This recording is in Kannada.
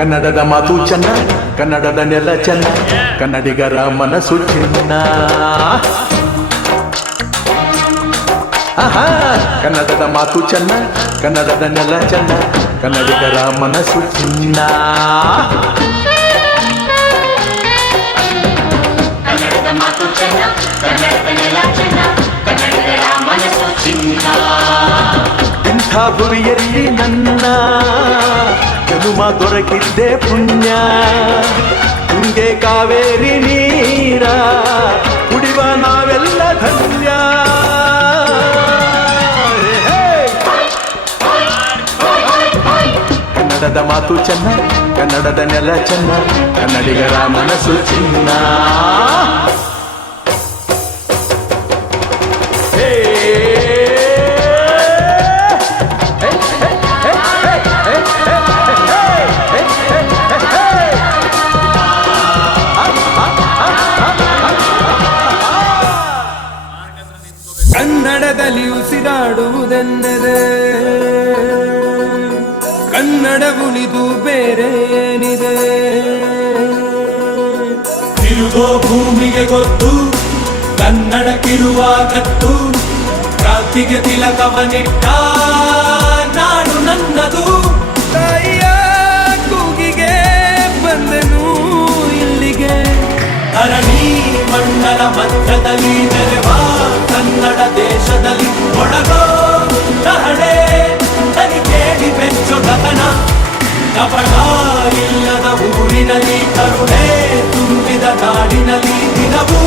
ಕನ್ನಡದ ಮಾತು ಚೆನ್ನ, ಕನ್ನಡದ ನೆಲ ಚೆನ್ನ, ಕನ್ನಡಿಗರ ಮನಸ್ಸು ಚಿನ್ನ. ಕನ್ನಡದ ಮಾತು ಚೆನ್ನ, ಕನ್ನಡದ ನೆಲ ಚೆನ್ನ, ಕನ್ನಡಿಗರ ಮನಸ್ಸು ಚಿನ್ನ. ಕನ್ನಡದ ಮಾತು ಚೆನ್ನ, ಕನ್ನಡದ ನೆಲ ಚೆನ್ನ, ಕನ್ನಡಿಗರ ಮನಸ್ಸು ಚಿನ್ನ. ಇಂಥ ಗುರಿಯಲ್ಲಿ ನನ್ನ ಜನುಮ ದೊರಕಿದ್ದೆ ಪುಣ್ಯ. ತುಂಗೆ ಕಾವೇರಿ ನೀರ ಕುಡಿವ ನಾವೆಲ್ಲ ಧನ್ಯ. ಕನ್ನಡದ ಮಾತು ಚೆನ್ನ, ಕನ್ನಡದ ನೆಲ ಚೆನ್ನ, ಕನ್ನಡಿಗರ ಮನಸ್ಸು ಚಿನ್ನ. ಕನ್ನಡದಲ್ಲಿ ಉಸಿರಾಡುವುದೆಂದರೆ ಕನ್ನಡ ಉಳಿದು ಬೇರೆ ಏನಿದೆ. ತಿರುಗೋ ಭೂಮಿಗೆ ಗೊತ್ತು ಕನ್ನಡಕ್ಕಿರುವ ಗತ್ತು. ಕ್ರಾಂತಿಗೆ ತಿಲಕವನಿಟ್ಟ ನಾಡು ನನ್ನದು. ತಾಯಿಯ ಕೂಗಿಗೆ ಬಂದೆನು ಇಲ್ಲಿಗೆ. ಧರಣಿ ಮಂಡಲ ಮಧ್ಯದಲ್ಲಿ ನೆಲೆವ ಕನ್ನಡ ದೇಶದಲ್ಲಿ ಒಳಗೋ ಕಹಳೆ ತನಿ ಕೇಳಿ ಬೆಚ್ಚು ಗಗನ. ಕಪಟ ಇಲ್ಲದ ಊರಿನಲ್ಲಿ ಕರುಣೆ ತುಂಬಿದ ನಾಡಿನಲ್ಲಿ ದಿನವೂ